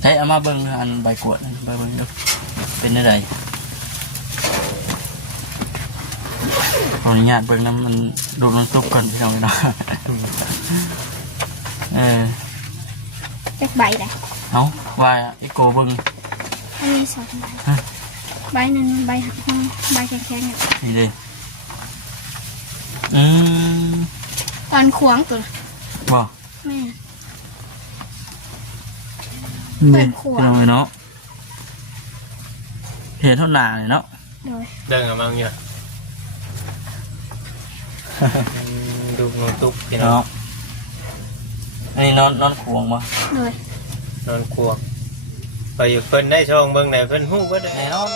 ใช้เอามาเบิ่งอันใบกวดใบเบิ่งดูเป็นอะไรขออนุญาตเบิ่งน้ำมันดูน้ำซุปก่อนพี่น้องเนาะเล็กใบได้เอาว่าไอโกเบิ่งอันนี้สองใบใบนึงใบหักห้องใบแข็งๆนี่เลยตอนขวางตัวบ่แม่นี่พี่น้องเนาะเห็นเท่าหนาเลยเนาะเดินออกมาอย่างดูนอนตุ๊กพี่น้องอันนี้นอนขวงมาเลยนอนขวงไปอยู่เพิ่นได้ช่องเบิ่งไหนเพิ่นฮู้เบิดแน่นอน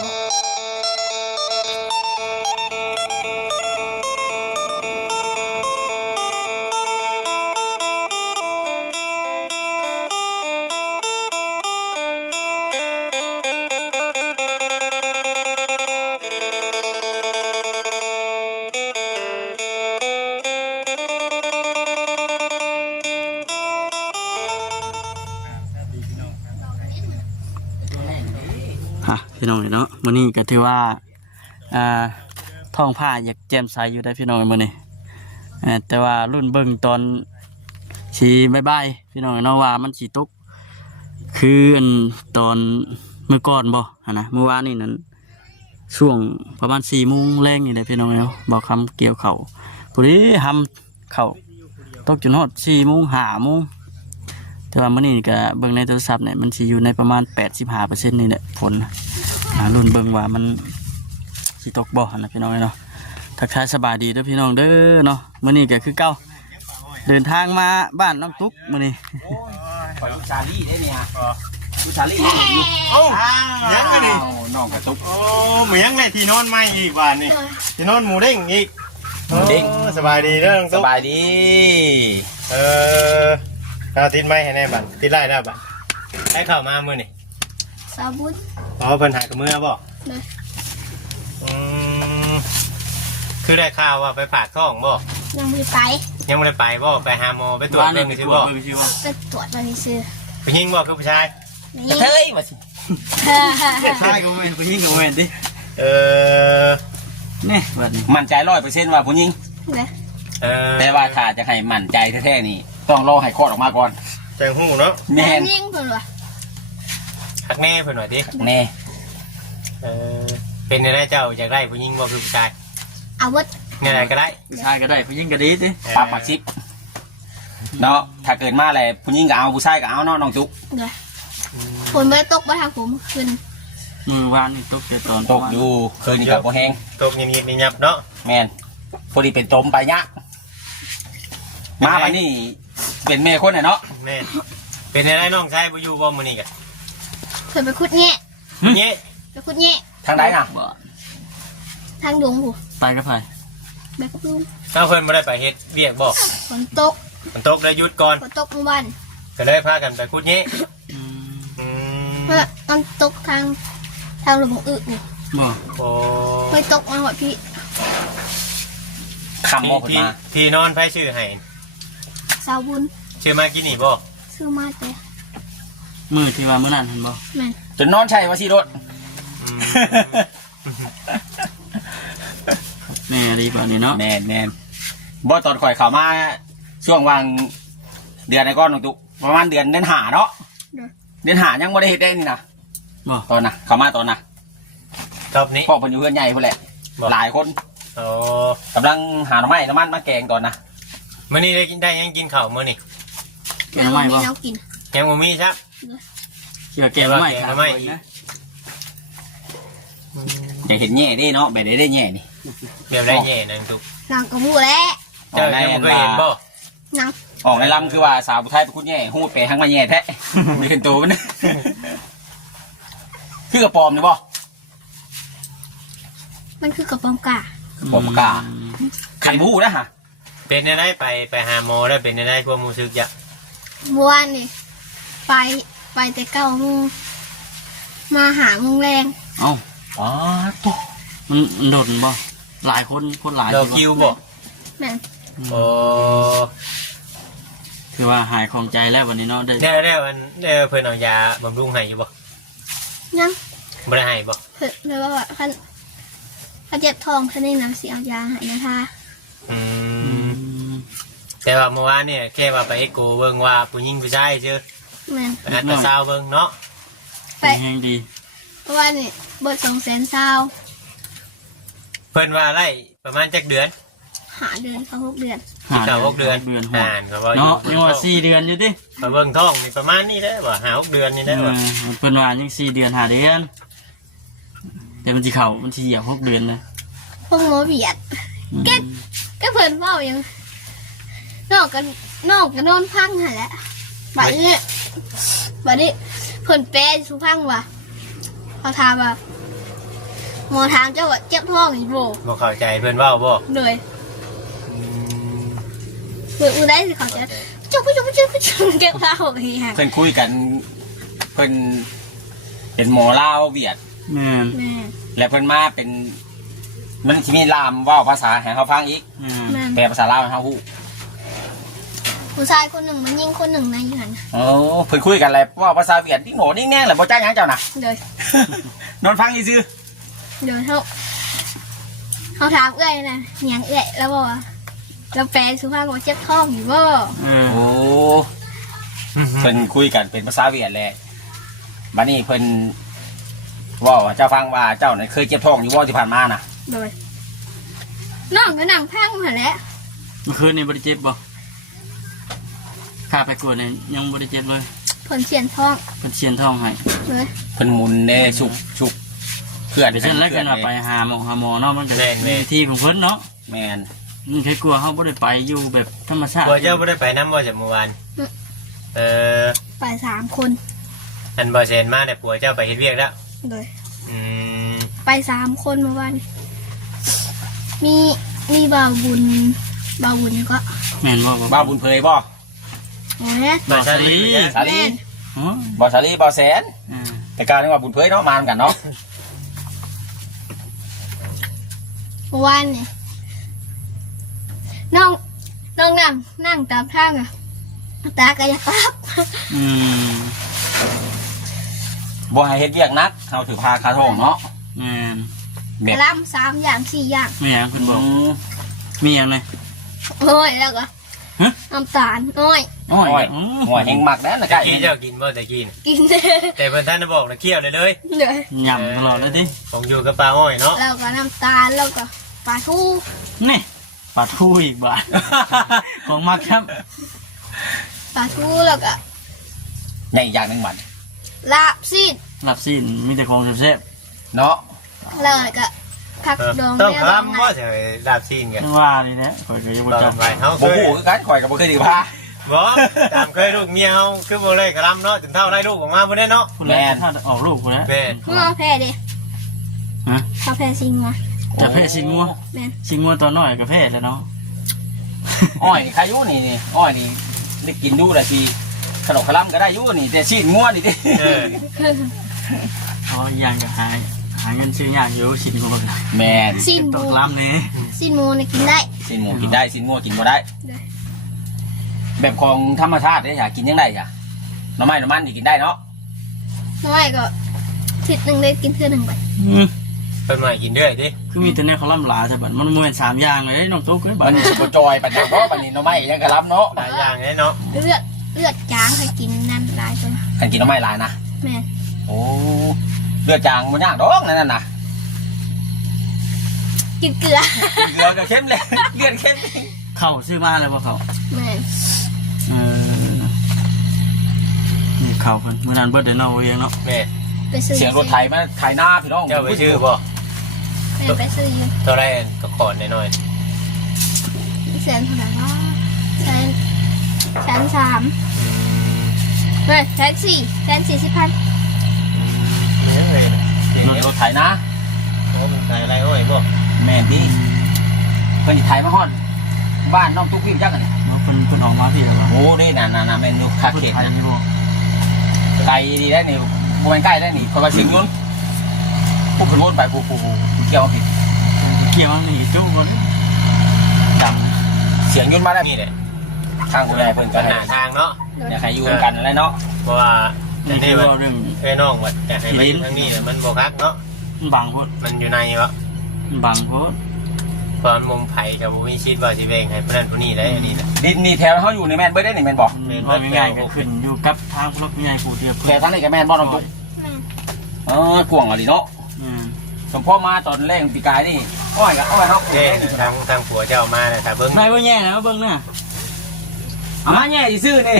พี่น้องเนาะมื้อนี้ก็ถือว่าท้องผ้าอยากแจ่มใสอยู่ได้พี่น้องมื้อนี้แต่ว่ารุ่นเบิ่งตอนสีบายๆพี่น้องเนาะว่ามันสีตกคือตอนเมื่อก่อนบ่นะเมื่อวานนี่นั้นช่วงประมาณ4 โมงแรงนี่แหละพี่น้องเนาะบอกคำเกี่ยวเข่าผู้นี้ทำเข่าตกจนฮอด4 โมง5 โมงแต่ว่ามื้อนี้ก็เบิ่งในโทรศัพท์เนี่ยมันสิอยู่ในประมาณ 85% นี่แหละผลรุ่นเบิ่งว่ามันสิตกบ่นะพี่น้องเนาะทักทายสบายดีเด้อพี่น้องเด้อเนาะมื้อนี้ก็คือเก่าเดินทางมาบ้านน้องตุ๊กมื้อนี้ชาลี่ได้เนี่ยชาลี่อยู่ยังกันนี่น้องกระตุกเหมือนไงที่นอนใหม่อีกว่านี่ที่นอนหมูเด้งอีกเด้งสบายดีเด้อน้องตุ๊กสบายดีเราติดไม้ให้แน่บัดติดไล่ได้บัดให้เข้ามามื้อนี่สาบุญอ๋อเพิ่นหายกับมือบ่เลยคือได้ข่าวว่าไปผ่าท้องบ่ยังไม่ไปบ่ไปหาหมอไปตรวจเบิ่งซื่อบ่ไปตรวจมาซื่อผู้หญิงบ่คือผู้ชายเฮ้ยมาสิใช่ก็แม่นผู้หญิงก็แม่นดินี่บัดนี้มั่นใจ 100% ว่าผู้หญิงแต่ว่าถ้าจะให้มั่นใจแท้ๆนี่ต้องรอให้คลอดออกมาก่อนจังหู้เนาะแน่ยิงเพิ่นว่ะหักแน่เพิ่นหน่อยดิแน่เป็นได้เจ้าอยากได้ผู้หญิงบ่คือผู้ชายเอาวัดเนี่ยอะไรก็ได้ผู้ชายก็ได้ผู้หญิงก็ดีสิปากชิปเนาะถ้าเกิดมาอะไรผู้หญิงก็เอาผู้ชายก็เอาเนาะน้องจุ๊กฝนไม่ตกมาทางผมคืนวานนี่ตกเจอตอนตกอยู่คืนนี้กับโบแห้งตกเงียบๆยับเนาะแมนพอดีเป็นตมไปยะมาไปนี่เป็นแม่คนเนาะแม่เป็นอะไรน้องชายบ่อยู่บ่มื้อนี้กันเคยไปขุดแง่ไปขุดแง่ทางใดน่ะทางดงหูไปกับใครไปกับลุงเอาเพิ่นบ่ได้ไปเฮ็ดเวียกบ่ฝนตกได้หยุดก่อนฝนตกเมื่อวันก็เลยพากันไปขุดแง่เพราะมันตกทางหลุมอึนี่บ่ไปตกมาหมดพี่คำบอกมาที่นอนไผชื่อให้สาวบุญชื่อมากินนี่บ่ชื่อมาแต่มือที่ว่ามื้อนั้นเห็นบ่แม่นจนนอนใช่ว่าสิรถแม่ดีกว่านี่เนาะแน่บ่ตอนข่อยเข้ามาช่วงวางเดือนไหนก้อนน้องตุ๊กประมาณเดือนหาเนาะเดือนหายังบ่ได้เฮ็ดได้นี่นะตอนน่ะเข้ามาตอนน่ะรอบนี้พ่อเพิ่นอยู่เฮือนใหญ่พุ่นแหละหลายคนกำลังหาหน่อไม้น้ำมันมาแกงตอนน่ะมื้อนี้ได้ยังกินข้าวมื้อนี้แกงหน่อไม้บ่ยังบ่มีครับแกงหน่อไม้อยากเห็นแง่ดิเนาะแบบได้แง่นี่แบบได้แง่นั่นตุ๊กนางก็มู้แล้วเจ้ายังบ่เคยเห็นบ่นางออกในลำคือว่าสาวผู้ไทยไปคุดแง่หูดไปทั้งมาแง่แท้มีเห็นตัวมันคือกระปอมนี่บ่มันคือกระปอมกาไข่บูนะฮะเป็นได้ไปหาหมอได้เป็นได้ความรู้สึกจะเมื่อวานนี่ไปแต่9 โมงมาหาโมงแรงอ๋อตุ๊กมันโดดบ่หลายคนหลายเราคิวบ่แม่น คือว่าหายของใจแล้ววันนี้เนาะได้ แล้วอันเพิ่นเอายาบำรุงให้อยู่บ่ ยัง บ่ได้ให้บ่ เพิ่นเลยว่าคันเจ็บท้องคันนี้นะสิเอายาให้นะคะ อืมแต่ว่าเมื่อวานเนี่ยแค่ว่าไปเอ็กโกเบิ่งว่าผู้หญิงผู้ชายเชื่อ แม่น ไปอัลตราซาวด์เบิ่งเนาะ ไป แห้งดี เพราะว่านี่เบิด200,000ซาว เพิ่นว่าไล่ประมาณจักเดือน หาเดือนเขา6 เดือน สิเข้า6เดือน เดือนหัว อ่านก็ว่า เนาะยังว่า4เดือนอยู่ดิ ไปเบิ่งท้องนี่ประมาณนี้ได้บ่หา6เดือนนี่ได้บ่ เพิ่นว่ายัง4เดือน5เดือนแต่มันสิเข้ามันสิเหยียบ6เดือนนะ พวกหมอเบียดก็เพิ่นเว้ายังนอกกันนอนพังหั่นแหละบัดนี้เพิ่นแปลสุพังว่าเขาถามว่าหมอถามเจ้าว่าเจ็บท้องอีบ่ บ่เข้าใจเพิ่นเว้าบ่ เลย อืม เพิ่นอู้ได้สิเขาจะจุ๊บเก็บข้าวอีหยัง เพิ่นคุยกันเพิ่นเป็นหมอลาวเวียด แม่น แม่ และเพิ่นมาเป็นมันสิมีลามเว้าภาษาให้เขาฟังอีก แม่ แปลภาษาลาวให้เขาฮู้ ผู้ชายคนหนึ่งมันยิงคนหนึ่งในอยู่หั่นน่ะ โอ้เพิ่นคุยกันอะไรเว่าภาษาเวียดนี่โหนี่แน่แหละบ่จ้างหยังเจ้าน่ะ เลย นอนฟังซื่อ เดี๋ยวเขาถามเอ้ยนะหยังเอ้ยแล้วบอกว่าเราแปลสุภาพว่าเจ็บท้องอยู่บ่ โอ้เพิ่นคุยกันเป็นภาษาเวียดแหละบัดนี้เพิ่นเว่าให้เจ้าฟังว่าเจ้าน่ะเคยเจ็บท้องอยู่บ่ที่ผ่านมาน่ะ โดยน้องก็นั่งพังหันแหละ เมื่อคืนนี่บ่ได้เจ็บบ่ข้าไปกวดเนี่ยยังบ่ได้เจ็บเลย ผลเสียนท้อง เพิ่นเชียนท้องให้ เลย เพิ่นหมุนเด้ชุกเพื่อน ไปเช่นแล้วกันว่าไปหาหมอเนาะมันก็มีวิธีของเพิ่นเนาะ แม่น เคยกลัวเขาบ่ได้ไปอยู่แบบธรรมชาติ บ่เจ้าบ่ได้ไปนำบ่จากเมื่อวาน ไป3 คน อันบ่เซนมาแต่ผัวเจ้าไปเฮ็ดเวียกแล้ว เลย อืม ไป3 คนเมื่อวานมีบ่าวบุญก็ แม่นบ่ บ้าบุญเพยบ่ โอ้ย บ่ชาลี สาลี แม่น อ๋อ บ่สาลีบ่แสน อ่า แต่การนึกว่าบุญเพยเนาะมากันเนาะ เมื่อวานนี่น้องนั่งตามทางอ่ะตากายภาพ อืม บ่ให้เฮ็ดเวียกนักเฮาถือพาคาท้องเนาะ แม่น แบบ ล่ำ3 อย่าง 4 อย่าง ไม่อยากเพิ่นบอกมีหยังเลย โอ้ยแล้วก็ ฮะ น้ำตาลอ้อย อ้อย โอ้ย อ๋อ หัวแหงมักแล้วนะ ตะ กะ กี้เจ้ากินบ่ตะกี้น่ะ กิน แต่เพิ่นท่านน่ะบอกนะเคี่ยวเลย เลย ยำตลอดเลยดิ ผมอยู่กับปลาอ้อยเนาะ แล้วก็น้ำตาลแล้วก็ปลาทู นี่ปลาทูอีกบาท ของมักครับ ปลาทูแล้วก็ ใหญ่อีกอย่างหนึงมัน ลาบซีด หลับสิ้นมีแต่ของแซ่บ เนาะ แล้วก็ผักดอง ต้อง แม่ ค ดอง ำบ่ใช่ลาบซีน ๆ กัน จังว่านี่นะข่อยก็ยังบ่ ตอน จำ ไปเฮาเค บ่ ย ฮู้คือกันข่อยก็บ่เคยถือพา บ่ตามเคยลูกเมียเฮาคือบ่เลยกระลำเนาะจนเท่าได้ลูกออกมาบ่ได้เนาะ ผู้แรกถ้าออกลูกผู้แรก แม่น งัวแพ้ดิ ฮะ เขาแพ้ซิงงัว จะแพ้สิงงัว แม่น สิงงัวตัวน้อยก็แพ้แล้วเนาะ อ้อยใครอยู่นี่อ้อยนี่ได้กินดูได้สิขนมขลัมก็ได้อยู่นี่แต่ชีดงัวนี่ดิ เออ เพราะอีกอย่างก็หาเงินซื้อยากอยู่สินงัวก็ แม่น ซินห ต มู กล้ำนี่ ซินหมูนี่กินได้ สินหมูกินได้สินงัวกินบ่ได้ เลย แบบของธรรมชาติได้ค่ะกินยังไงค่ะหน่อไม้หน่อมันนี่กินได้เนาะ น้อยก็ทิศหนึ่งได้กินเท่าหนึ่งไป เพิ่นมากินเรื่อยดิ คือมีแต่เนี่ยเขาล่ำหลาใช่บัดมันมวน3อย่างเลยน้องตุ๊กเอ้ยบั มั ด นบ่จอยปัญญาบ่ปันนี้หน่อไม้ยังกะรับเนาะ หลายอย่างเลยเนาะ เลือดจางให้กินนั่นหลายตัว กันกินหน่อไม้หลายนะ แม่น โอ้เลือดจางบ่ยากดอกนั่นน่ะ กินเกลือ เกลือก็เข้มเลยเลือดเข้ม เข้าซื้อมาเลยบ่เขา แม่น นี่เข้าเพิ่นมื้อนั้นเบิดได้เนาะเองเนาะ แม่ ไปซื้อ เสียงรถไถมาไถหน้าพี่น้อง เจ้าไปชื่อบ่ แม่นไปซื้ออยู่ เท่าไรก็ขอหน่อย แสนเท่าไหร่วะแสน3 ๆอืม เฮ้ย140,000 เนี่ยเลยนะเดี๋ยว รถ นี้ รถไถนา โอ้มันขายอะไรอ้อยบ่ แม่นดิเพิ่นสิไถมาฮอดบ้านน้องตุ๊กพี่จักกันนี่ เนาะเพิ่นออกมาพี่แล้วบ่ โอ้เด้น่ะแม่นอยู่คาเขต ไทย นะ นี่บ่ ไกลดีได้นี่บ่แม่นใกล้ได้นี่เพราะว่าเสียงยนต์ผู้ขึ้นรถไปผู้เกี่ยวผิด เกี่ยวมันนี่จุ๊บบ่ดำ เสียงยนต์มาได้ นี่แหละ ทางผู้ใหญ่เพิ่นก็ ปัญ ให้ หาทางเนาะ อยากให้อยู่กันแล้วเนาะ เพราะว่า นี่ นี่ คือ มัน ว่าเรื่อง เอ้ยน้องว่าอยากให้ไปอยู่ทางนี้เนี่ยมันบ่คักเนาะ มันบังโพด มันอยู่ในวะ มันบังโพด ตอนมุมไผ่กับบ่มีชิดว่าสิเวงให้เพิ่นผู้นี้ได้อันนี้น่ะ ดินนี่แถวเฮาอยู่ในแม่นเบิดได้นี่แม่นบ่ ว่าง่ายๆก็ขึ้นอยู่กับทางพลบง่ายผู้เดียว แถวทางนี้ก็แม่นบ่น้องตุ๊ก แม่ กวางอะดิเนาะ อืม สมพ่อมาตอนแรกปีกายนี่อ้อยกับอ้อยเนาะ เด้ทางผัวเจ้ามาน่ะถ้าเบิ่ง ไม่ว่าแย่นะเบิ่งน่ะ เอามาแง่สิซื้อนี่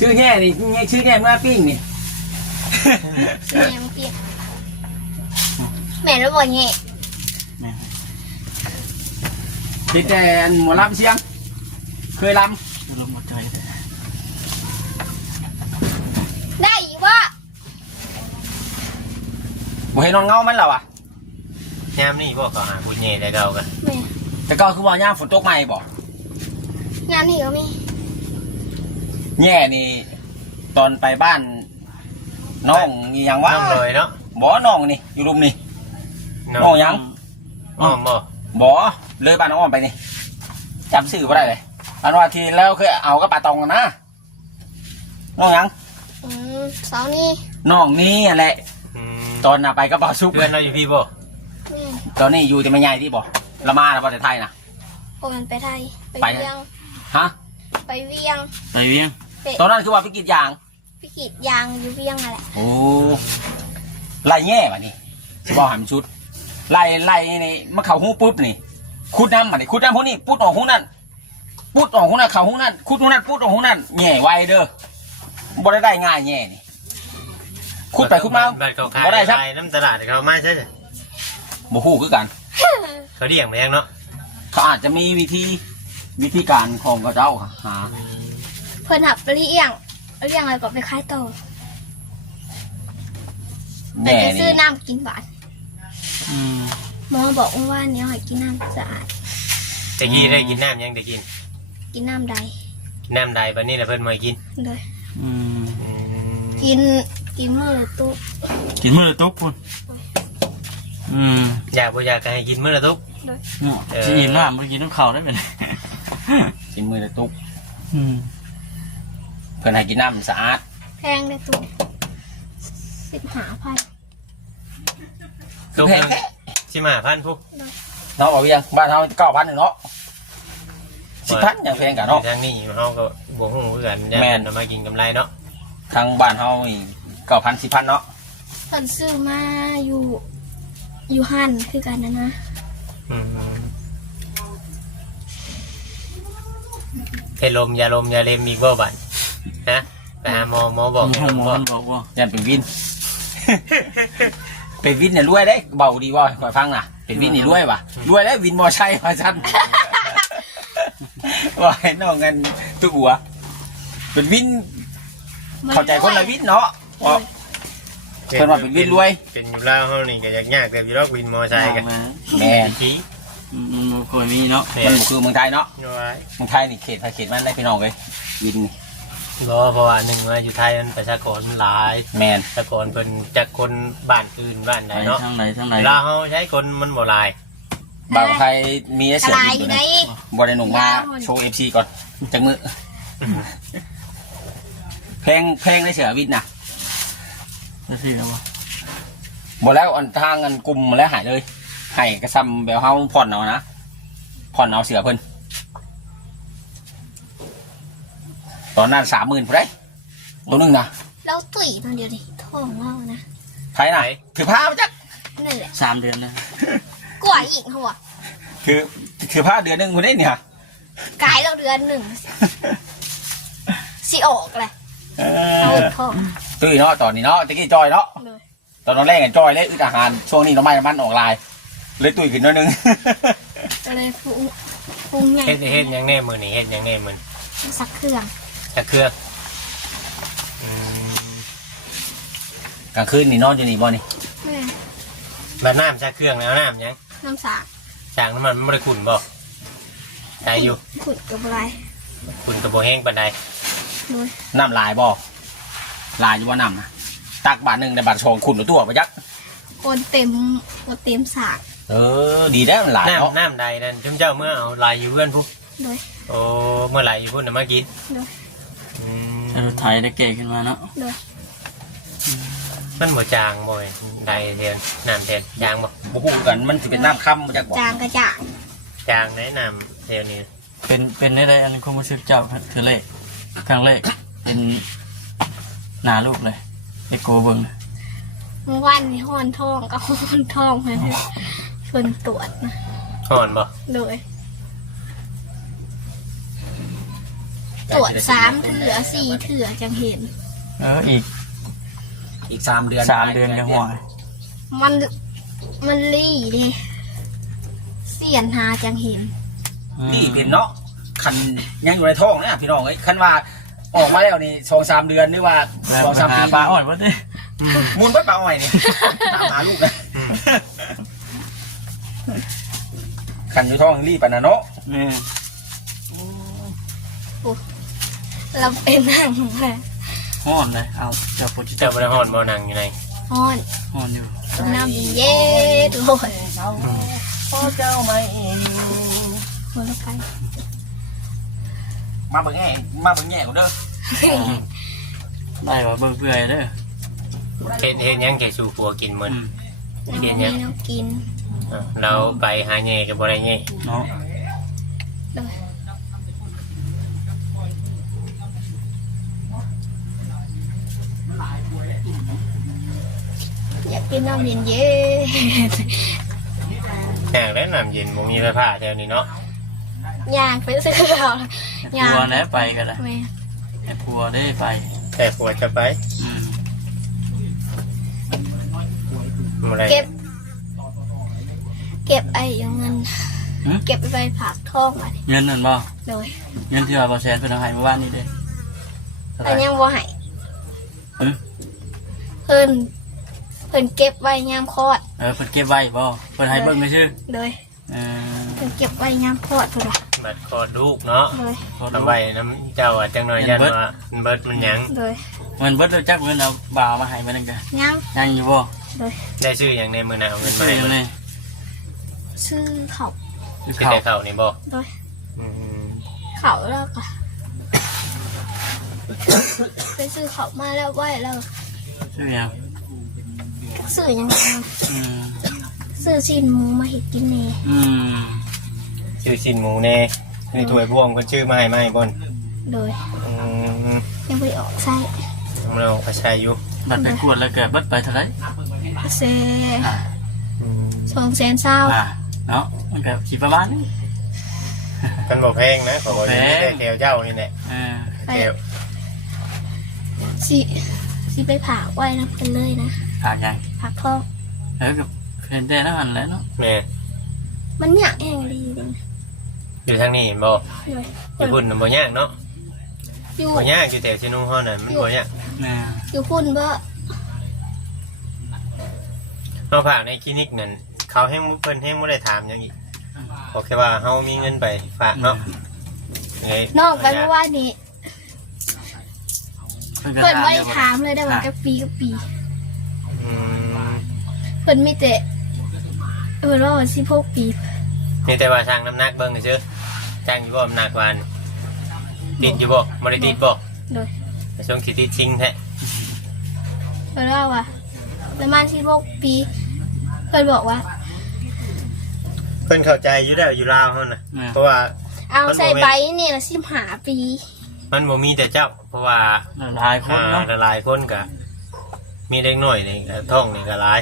ซื้อแง่นี่ชื่อแง่เมื่อปิ้งนี่ แม่มันเปียกแม่รู้บ่เนี่ย แม่ ติดแต่หมอลำเสียง เคยล ลมหมดใจเลย ได้อีกว่า ำบ่เห็นนอนเงามันเหรอวะ ยามนี่บ่ก็หาผู้ใหญ่ได้เก่ากัน แม่ แต่ก็คือว่าย่างฝนตกใหม่บ่ งานนี่ก็มี แง่นี่ ตอนไปบ้านน้องอีหยังวะ น้องเลยเนาะ บ่น้องนี่อยู่รุมนี่น้องหยัง อ้อมบ่ บ่เลยบ้านน้องอ้อมไปนี่จำชื่อบ่ได้เลยอันว่าทีแล้วเคยเอากับปลาตองกันนะน้องหยัง เสาร์นี้ น้องนี่แหละ อืม ตอนน่ะไปกับปลาซุป เพื่อนเราอยู่พี่บ่ แม่ ตอนนี้อยู่แต่ไม่ใหญ่ที่บ่ละมาแล้วบ่แต่ไทยนะ โอ้มันไปไทยไป ไป เวียง ฮะ ไปเวียง ไปเวียง ตอนนั้นคือว่าไปกรีดยาง พี่กีดยางอยู่เวียงนั่นแหละ โอ้ไล่แง่มานี่สิบอกหันชุดไล่นี่มาเข่าหูปุ๊บนี่คุดน้ำมานี่คุดน้ำพวกนี้ปุ๊ดออกหูนั่นปุ๊ดออกหูนั่นเข่าหูนั่นคุดหูนั่นปุ๊ดออกหูนั่นแง่ไวเด้อบ่ได้ง่ายแง่นี่คุดไปคุดมา บ้านเขาขาย บ่ได้ครับ ขายน้ำตลาดเขามาใช่ไหม บ่ฮู้คือกัน เขาเลี้ยงมายังเนาะ เขาอาจจะมีวิธีการของเขาเจ้าหา เพิ่นหับเลี้ยงอะไรก็ไปขายต่อแต่ แง่ จะซื้อ นี่ น้ำกินหวาน อืม หมอบอกว่าเนี่ยให้กินน้ำสะอาด ตะกี้ได้กินน้ำยังได้กิน กินน้ำใด กินน้ำใดบัดนี้แหละเพิ่นมาให้กิน เลย อืม อืม กินมื้อละตุ๊ กินมื้อละตุ๊กพุ่นอืม อยากบ่อยากก็ให้กินมื้อละทุก เนาะสิอิ่มน้ำบ่กินน้ำข้าวได้เป็น กินมือละตุก อืม เพื่อนให้กินน้ำสะอาด แพงเลยตุ๊15,000 ทุก แพงแท้ สิมาพันผู้ เนาะบอกยังบ้านเรา9,000หนึ่งเนาะ10,000อย่างแพงกันเนาะ ทางนี้เฮาก็บ่ฮู้คือกันอย่า แม่น เอามากินกำไรเนาะ ทางบ้านเรานี่9,000 10,000เนาะ เพิ่นซื้อมาอยู่หันคือกันนะ อืมให้ลมยาเล็มอีกบ่บัดนะไปหาหมอบอก หมอ บ่ มันบอกว่า ยันเป็นวิน เป็นวินเนี่ยรวยได้เบาดีว่าคอยฟังนะเป็นวินนี่รวยว่ะรวยได้วินมอไซค์มาชั้น ว่าให้น้องกันทุกหัว เป็นวินเข้าใจคนละวินเนาะว่า เพิ่นว่าเป็นวินรวย เป็นอยู่แล้วเฮานี่ก็ยากๆแต่อยู่รอกวินมอไซค์กัน แม่น ขี้ มันบ่ค่อยมีเนาะ มันบ่คือเมืองไทยเนาะ น้อย เมืองไทยนี่เขตไทยเขตมันได้พี่น้องเลยวินนี่ บ่เพราะว่าหนึ่งว่าอยู่ไทยมันประชากรมันหลาย แมน ประชากรเพิ่นจากคนบ้านอื่นบ้านใด ไป เนาะ ทางไหนทางไหน เวลาเฮาใช้คนมันบ่หลาย บางไทยมีเสือ ลาย วิน อ อยู่ ยู่ นะ ใน บ่ได้หนุ่มมาโชว์ FC ก่อนจังมือแพงได้เสือวินนะ จะสิเอาบ่ บ่แล้วอันทางอันกลุ่มแล้วหายเลยให้กระซำแบบเฮาผ่อนเอานะผ่อนเอาเสือเพิ่นตอนนั้น30,000พุ่นได้ตัวหนึงนะ แล้วตุ๋ยตอนเดียวดิท้องเรานะ ไผน่ะถือผ้ามาจัก นั่นแหละ 3 เดือนนะ กล้วยอีกหัว ถือผ้าเดือนหนึงพุ่นได้เนี่ย กายเราเดือนหนึ่งสิออกเลย เอ เอา อ ท้อง ตุ้ยเนาะตอนนี้เนาะตะกี้จอยเนาะ เลย ตอนนั้นแรกกันจอยเลยอึดอาหารช่วงนี้เราไม่มันออกลายเลยตุ้ยขึ้นหนิดนึง ก็เลยพุงใหญ่ เฮ็ดหยังแน่มื้อนี้เฮ็ดหยังแน่มื้อ สักเครื่อง จักเครื่องอืม กลางคืนนี่นอนอยู่นี่บ่นี่ แม่ บัดน้ำจักเครื่องแล้วน้ำหยัง น้ำสาก จางน้ำมันบ่ได้ขุ่นบ่ได้อยู่ ขุดกับอะไร ขุ่นก็บ่แห้งปานใด เลย น้ำลายบ่ลายอยู่ว่าน้ำนะตักบาทหนึ่งในบาทชงขุนหรือตัวไปยัก คนเต็มสาก ดีได้มันหลายเนาะ น้ำใดนั่นจุมเจ้าเมื่อเอาลายอยู่เพื่อนผู้ เลย โอ้เมื่อไหร่อยู่พุ่นน่ะมากิน โดย อืม ถ้ารถไถได้เก่ขึ้นมาเนาะ โดย มันบ่จางบ่อยได้เทียนน้ำแทนจางบ่ บ่ฮู้กันมันสิเป็นน้ำค่ำมาจากบ่ จางกระจ่าง จางได้น้ำเทียนนี้ เป็นได้อันความรู้สึกเจ้าคือเลขครั้งแรกเป็นหน้าลูกเลยไอโกเบิ่ง เมื่อวานนี้ห้อนท้องก็ห้อนท้องเพิ่นตรวจนะ ห่อนบ่ โดยตรวจ3 เถื่อ4 เถื่อจังเห็น อีก 3 เดือน 3 เดือนก็หัว มันลี่ดิเสียนหาจังเห็น นี่เป็นเนาะคันยังอยู่ในท้องนะพี่น้องเอ้ยคันว่าออกมาแล้วนี่ 2-3 เดือนนี่ว่า แล้ว 2-3 หา ปี ปลาอ่อนบ่ดิ มูลเบิดปลาอ้อยนี่ ตามหาลูกนะคันอยู่ท้องรีบปานน่ะเนาะ นี่ เราเป็นนั่งเลย ฮ้อนเลยเอาเจ้าปุ๊จิ เจ้าบ่ได้ห่อนบ่นั่งอยู่ใน ห้อน ฮ้อนอยู่ น้ำเย็นโลด พ่อเจ้าไม่อยู่ หัวละไป มาเบิ่งแง่กูเด้อ ได้ว่าเบิ่งเปื่อยเด้อ เฮ็ดหยังแกสู่ผัวกินมื้อ อืม เฮ็ดหยัง น้ำกิน เราไปหาแย่ก็บ่ได้แย่ เนาะ อยากกินน้ำเย็นเย็น อยากได้น้ำเย็นบ่มีไฟฟ้าแถวนี้เนาะ ย่างไปซื้อเรา ให้ผัวแหน่ไปก็ได้ แม่ ให้ผัวได้ไป แต่ผัวจะไป อืม อะไร เก็บไอ้เอาเงิน เก็บไปผักท้องมาดิ เงินนั่นบ่ โดย เงินที่ว่าบ่แสนเพิ่นเอาให้เมื่อวานนี้เด้เท่าไห อั ร่ นยังบ่ให้ อืม เพิ่นเก็บไว้ยามคลอด เพิ่นเก็บไว้บ่เพิ่นให้เบิ่งซื่อ โดย เออ เพิ่นเก็บไว้ยามคลอดเพิ่นว่า บัดคลอดลูกเนาะ โดย ทำไมน้ำเจ้าจังหน่อยยันว่ามันเบิดมันหยัง โดย มันเบิดรู้จักเงินเอาบ่าวมาให้มันนั่นก็ ยัง ยังอยู่บ่ โดย ได้ชื่ออย่างในมือหนาวเงินมา ซื้อ ให้ ยัง มัน ไง ซื้อเขา ซื้อ ชื่อ ข้าว แต่เขานี่บ่ โดย อืม เขาแล้วก็ไปซื้อเขามาแล้วไว้แล้ว ซื้อยัง ซื้อยังไง อืม ซื้อชิ้นหมูมาเห็ดกินเน่ อืม ชื่อชินหมูแน่นี่ถ้วยบวงคนชื่อมาให้บน โดย อืม ยังไปออกไส้ เราพระชัยอยู่ บัดไปกวดแล้วก็เบิดไปเท่าไหร่ เซ อ่า อืม 200,000เศร้า เนาะมันก็สิประมาณนี้ กันบอกแพงนะขอบอกอยู่แต่แถวเจ้านี่แหละ เออ แถว สิไปผ่าไว้นะกันเลยนะ ฝากยัง ผักท้อง ก็เห็นได้แล้วหันแหล้วเนาะ แม่ มันอยากแห้งดีเลย อยู่ทางนี้เห็นบ่ โดย อยู่พุ่นน่ะบ่ยากเนาะ อยู่ บ่ยากอยู่แถวชินุ่งห้อน่ะมันบ่ยาก น่ะ อยู่พุ่นบ่ เราผ่าในคลินิกนั่นเขาแห้งเพิ่นแห้งบ่ได้ถามหยังอีกบอกแค่ว่าเฮามีเงินไปฝากเนาะยังไง นอกไปเมื่อวานนี้ ก็ เพิ่นไว้ ด้บ่ ถามเลยได้ว่ากับปีกับปี อืม เพิ่นมีแต่เพิ่นว่าวัน16 ปี มีแต่ว่าทางน้ำหนักเบิ่งซื่อจ้างอยู่บ่น้ำหนักวานติดอยู่บ่บ่ได้ติดบ่ โดย แต่ช่วงที่ติดชิงแท้ เพิ่นว่าประมาณ16 ปีเพิ่นบอกว่า เพิ่นเข้าใจอยู่แล้วอยู่ลาวเฮาน่ะเพราะว่า เอาใส่ใบนี่ละ15 ปี มันบ่มีแต่เจ้า เพราะว่า หลายคนเนาะ หลายคนก็มีเด็กน้อยนี่ก็ท้องนี่ก็หลาย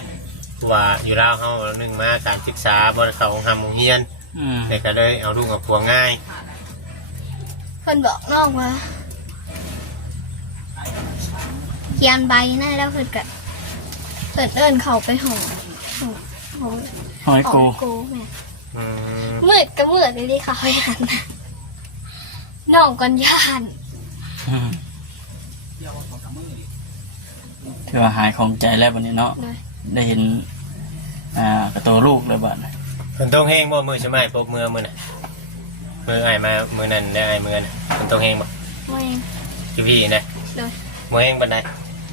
เพราะว่าอยู่ลาวเฮาหนึงมาการศึกษาบ่ได้เข้าโรงเรียน อืม แต่ก็เลยเอาลูกกับผัวง่าย เพิ่นบอกน้องว่าเขียนใบนั่นแล้วเพิ่นก็เอิ้นเข้าไปห้อง หอยโก โกแม่ อืม มืดก็มืดเลยที่เขาให้หันนะน้องก่อนย่าน อืมถือว่าหายของใจแล้ววันนี้เนาะ เลย ได้เห็นกระโตลูกเลยบัดน่ะ เพิ่นต้องแห้งบ่มือใช่ไหมปบมือมื้อน่ะมืออ้ายมามือนั้นได้อ้ายมือน่ะเพิ่นต้องแห้งบ่ ไม่ อยู่พี่นะ เลย บ่แห้งปานใด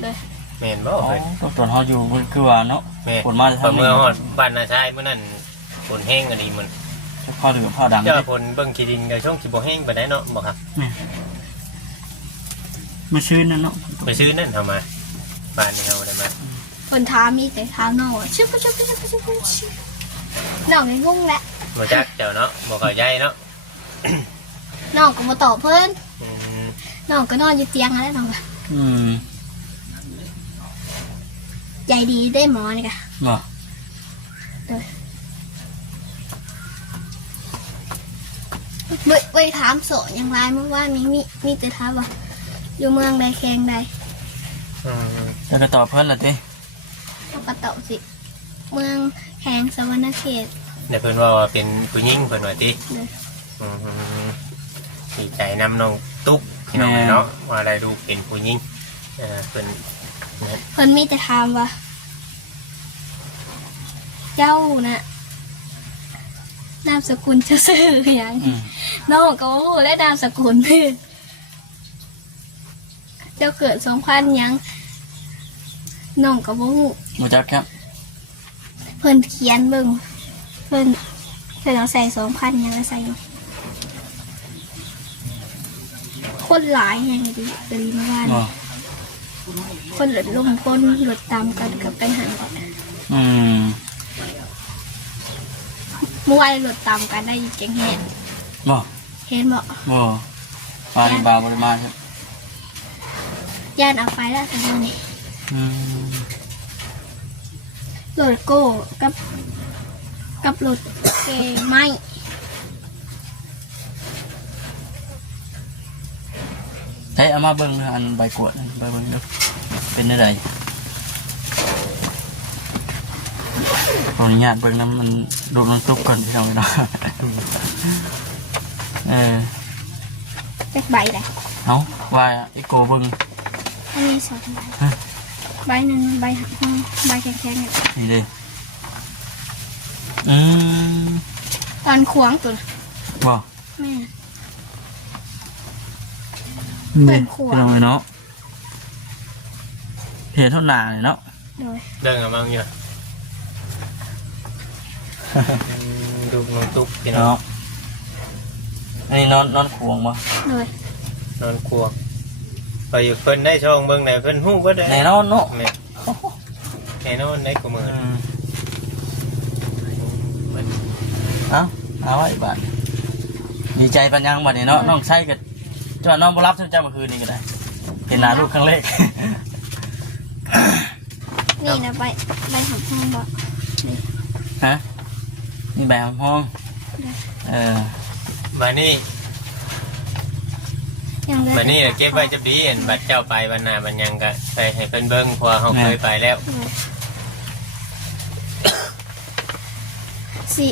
เลย แม่นบ่ อ๋อ เฮ้ย ตอนเขาอยู่คือว่าเนาะ แม่น ฝนมาจะ พอ ทำ มือฮอดบ้านนาชายมื้อนั้นฝนแห้งก็ดีมัน พ่อเหลือพ่อดำ เจ้าผลเบิ่งขี้ดินกับช่วงสิบ่แห้งไปได้เนาะบ่ครับ มาชื้นนั่นเนาะ ไปซื้อนั่นเอามาบ้านนี้เอาได้มา เพิ่นถามมีแต่ถามน้องว่าชื่อน้องงงแหละ บ่จักเจ้าเนาะบ่เข้าใจเนาะ น้องก็มาตอบเพิ่น อืม น้องก็นอนอยู่เตียงแล้วน้องก็ อืม ใจดีได้หมอนี่ค่ะ บ่ ไปถามโสอย่างไรเมื่อวานนี้มีแต่ถามว่าอยู่เมืองใดแข่งใด อืม แล้วก็ตอบเพิ่นล่ะติ เราก็ตอบสิเมืองแข่งสวรรณเขต เดี๋ยวเพิ่นว่าเป็นผู้หญิงเพิ่นว่าติ เลย อืมดีใจนำน้องตุ๊กพี่น้องเนาะว่าได้ลูกเป็นผู้หญิงเพิ่น เพิ่นมีแต่ถามว่า เจ้าน่ะนามสกุลจะซื้ออย่าง อืม น้องก็รู้และนามสกุลเจ้าเกิด2000ยังน้องก็บ่รู้ บ่จักครับ เพิ่นเขียนเบิ่งเพิ่นเอาใส่2000ยังแล้วใส่คนหลายแห่งดีเมื่อวาน บ่ คนหลุดลงคนหลุดตามกันกับไปหันก่อน อืม เมื่อวานหลุดตามกันได้เก่งแห่ง บ่ เห็นบอก บ่ปานบาบ่ได้มาครับ ย่านเอาไฟแล้วแต่วันนี้ อืม หลุดโก้กับหลุดเกไม่ ใช้เอามาเบิ่งอันใบกวดนั่นไปเบิ่งดูเป็นอะไรขออนุญาตเบิ่งน้ำมันดูน้ำซุปก่อนพี่น้องเนาะ เป็นใบไหน เอาว่าอีโกเบิ่ง อันนี้สองใบใบหนึ่งใบหักห้องใบแข็งๆเนี่ย นี่เลยอืม ตอนขวางตัวน่ะ บ่ แม่ นี่ เปิดขวด พี่น้องเนาะเห็นเท่าหนาเลยเนาะ โดย เดินกับมังอยู่ดูน้องตุ๊กพี่น้อง เนาะอันนี้นอนขวงบ่ โดย นอนครัวไปอยู่เพิ่นได้ช่องเบิ่งไหนเพิ่นฮู้บ่ได้ แน่นอนเนาะ แม่แน่นอนได้กูมือ อืมเอาไว้บ้านดีใจปัญญังบัดนี้เนาะน้องไส้กับจอดน้องบ่รับเจ้าเมื่อคืนนี้ก็ได้เห็นหน้าลูกครั้งแรก นี่นะใบหักห้องบอก ฮะนี่แบบห้องเออ บัดนี้ ยังได้ บัดนี้เก็บไว้จับดีเห็นบัดเจ้าไปวันหน้าบัดยังก็ไปให้เพิ่นเบิ่งเพราะว่าเฮาเคยไปแล้ว สิ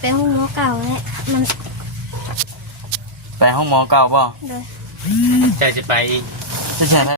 ไปห้องหมอเก่าแล้วมัน ไปห้องหมอเก่าป่ะ โดย เจ้าสิไปอีก ไม่ใช่